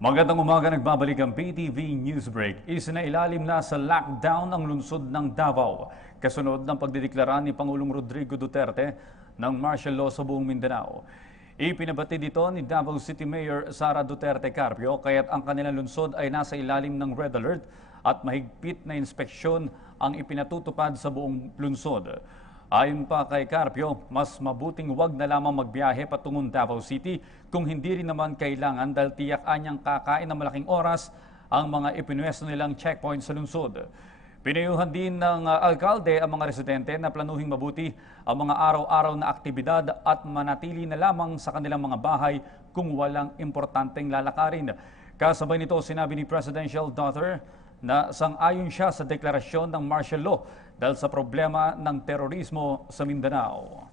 Magandang umaga, nagbabalik ang PTV Newsbreak. Isinailalim na sa lockdown ang lungsod ng Davao, kasunod ng pagdideklara ni Pangulong Rodrigo Duterte ng martial law sa buong Mindanao. Ipinabatid ito ni Davao City Mayor Sara Duterte Carpio, kaya't ang kanilang lungsod ay nasa ilalim ng red alert at mahigpit na inspeksyon ang ipinatutupad sa buong lungsod. Ayon pa kay Carpio, mas mabuting wag na lamang magbiyahe patungong Davao City kung hindi rin naman kailangan dahil tiyak anyang kakain ng malaking oras ang mga ipinwesto nilang checkpoint sa lungsod. Pinayuhan din ng alkalde ang mga residente na planuhing mabuti ang mga araw-araw na aktibidad at manatili na lamang sa kanilang mga bahay kung walang importanteng lalakarin. Kasabay nito, sinabi ni Presidential Daughter na sang-ayon siya sa deklarasyon ng martial law dahil sa problema ng terorismo sa Mindanao.